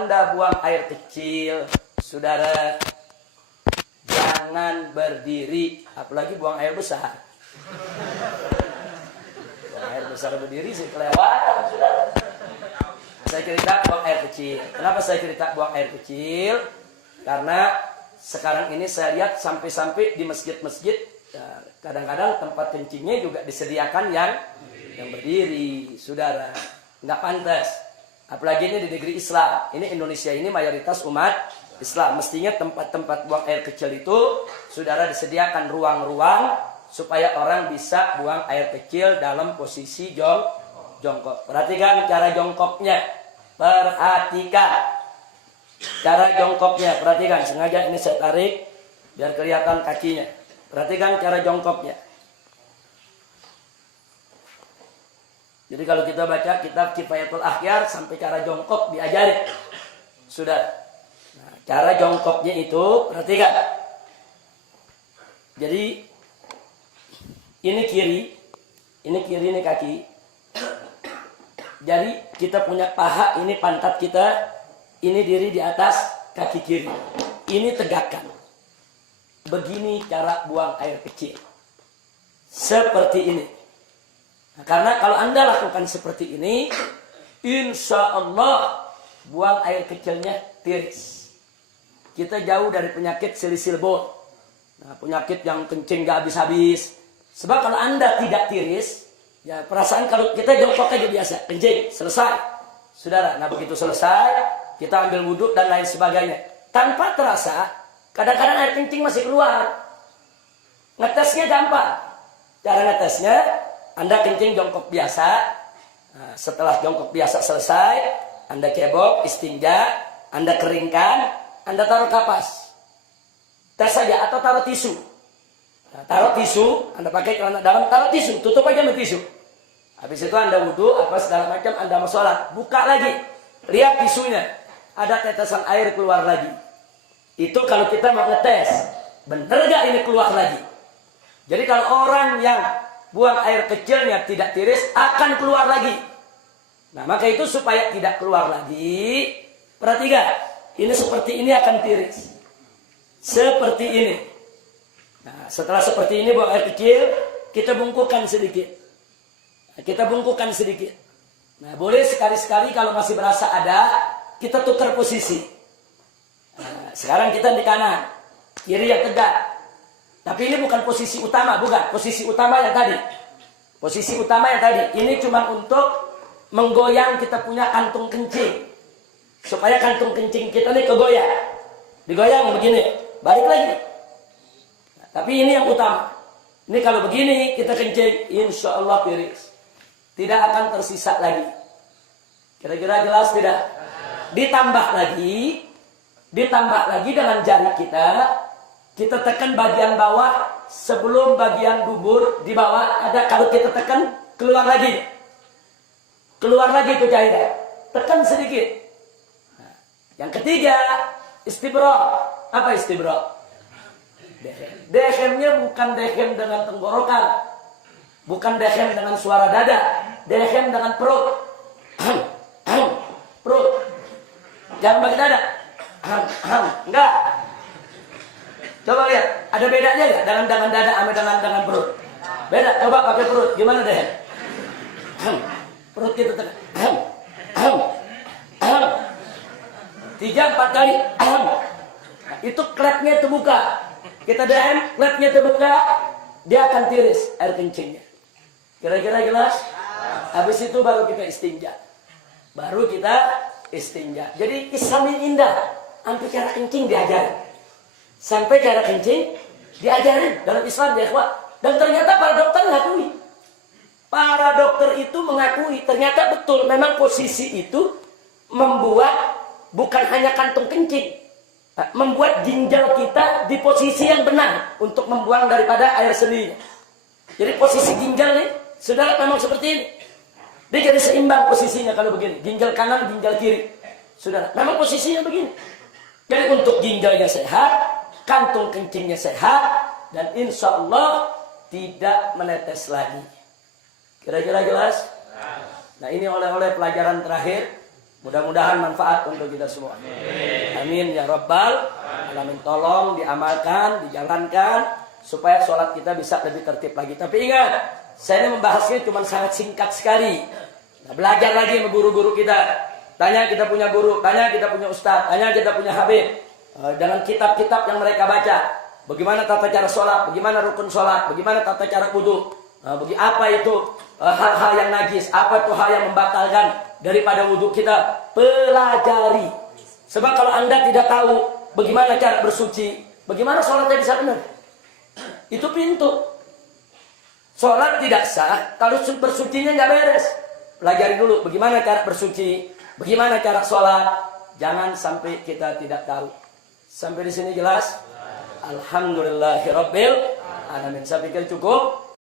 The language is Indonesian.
Anda buang air kecil, saudara, jangan berdiri, apalagi buang air besar. Buang air besar berdiri sih kelewatan, saudara. Saya cerita buang air kecil. Kenapa saya cerita buang air kecil? Karena sekarang ini saya lihat sampai-sampai di masjid-masjid, kadang-kadang tempat kencingnya juga disediakan yang berdiri, saudara. Nggak pantas. Apalagi ini di negeri Islam. Ini Indonesia ini mayoritas umat Islam. Mestinya tempat-tempat buang air kecil itu, saudara, disediakan ruang-ruang supaya orang bisa buang air kecil dalam posisi jongkok. Perhatikan cara jongkoknya. Perhatikan cara jongkoknya. Perhatikan, sengaja ini saya tarik biar kelihatan kakinya. Perhatikan cara jongkoknya. Jadi kalau kita baca kitab Kifayatul Akhyar sampai cara jongkok diajarin. Sudah. Nah, cara jongkoknya itu perhatikan. Jadi ini kiri, ini kaki. Jadi kita punya paha, ini pantat kita, ini diri di atas kaki kiri. Ini tegakkan. Begini cara buang air kecil. Seperti ini. Nah, karena kalau Anda lakukan seperti ini, insya Allah buang air kecilnya tiris. Kita jauh dari penyakit silisil bone. Nah, penyakit yang kencing gak habis-habis. Sebab kalau Anda tidak tiris, ya perasaan kalau kita jongkok aja biasa, kencing, selesai. Saudara, nah begitu selesai, kita ambil wudhu dan lain sebagainya. Tanpa terasa, kadang-kadang air kencing masih keluar. Ngetesnya gampang. Cara ngetesnya, Anda kencing jongkok biasa. Nah, setelah jongkok biasa selesai, Anda cebok, istinja, Anda keringkan, Anda taruh kapas. Tes saja atau taruh tisu. Nah, taruh tisu, Anda pakai celana dalam, taruh tisu, tutup aja sama tisu. Habis itu Anda wudhu, apa segala macam, Anda mau sholat, buka lagi, lihat tisunya, ada tetesan air keluar lagi. Itu kalau kita mau ngetes, bener gak ini keluar lagi? Jadi kalau orang yang buang air kecilnya tidak tiris, akan keluar lagi. Nah maka itu supaya tidak keluar lagi, perhatikan, ini seperti ini akan tiris. Seperti ini. Nah, setelah seperti ini buang air kecil, kita bungkukan sedikit. Nah, kita bungkukan sedikit. Nah, boleh sekali-sekali kalau masih berasa ada, kita tukar posisi. Nah, sekarang kita di kanan, kiri yang tegak. Tapi ini bukan posisi utama, bukan. Posisi utama yang tadi. Posisi utama yang tadi. Ini cuma untuk menggoyang kita punya kantung kencing. Supaya kantung kencing kita ini kegoyang. Digoyang begini, balik lagi. Tapi ini yang utama. Ini kalau begini kita kencing, insya Allah tiris. Tidak akan tersisa lagi. Kira-kira jelas tidak? Ditambah lagi dengan jari kita tekan bagian bawah sebelum bagian dubur di bawah ada. Kalau kita tekan keluar lagi itu cairan. Tekan sedikit. Nah, yang ketiga istibra. Apa istibra? Dehem-nya bukan dehem dengan tenggorokan, bukan dehem dengan suara dada, dehem dengan perut. Perut, jangan pakai dada. Enggak. Coba lihat, ada bedanya nggak dengan dada sama dengan perut? Beda. Coba pakai perut, gimana dehem? Perut kita tekan. 3-4 kali. Nah, itu klepnya terbuka. Kita dehem, klepnya terbuka, dia akan tiris air kencingnya. Kira-kira jelas? Habis itu baru kita istinja. Jadi Islam ini indah. Sampai cara kencing diajarin. Dalam Islam ya, dan ternyata para dokter mengakui. Para dokter itu mengakui ternyata betul memang posisi itu membuat bukan hanya kantung kencing, membuat ginjal kita di posisi yang benar untuk membuang daripada air seninya. Jadi posisi ginjal nih, saudara memang seperti ini. Dia jadi seimbang posisinya kalau begini. Ginjal kanan, ginjal kiri. Saudara, memang posisinya begini. Jadi untuk ginjalnya sehat, kantung kencingnya sehat, dan insya Allah tidak menetes lagi. Kira-kira jelas? Nah ini oleh-oleh pelajaran terakhir. Mudah-mudahan manfaat untuk kita semua. Amin ya rabbal alamin. Tolong diamalkan, dijalankan supaya sholat kita bisa lebih tertib lagi. Tapi ingat, saya ini membahasnya cuma sangat singkat sekali. Nah, belajar lagi sama guru-guru kita. Tanya kita punya guru, tanya kita punya ustadz, tanya kita punya habib. Dengan kitab-kitab yang mereka baca. Bagaimana tata cara sholat, bagaimana rukun sholat, bagaimana tata cara wudhu. Bagi apa itu hal-hal yang najis, apa itu hal yang membatalkan daripada wudhu kita. Pelajari. Sebab kalau Anda tidak tahu bagaimana cara bersuci, bagaimana sholatnya bisa benar? Itu pintu. Sholat tidak sah kalau bersucinya nggak beres. Pelajari dulu bagaimana cara bersuci, bagaimana cara sholat. Jangan sampai kita tidak tahu. Sampai di sini jelas? Alhamdulillahirabbil alamin. Saya pikir cukup.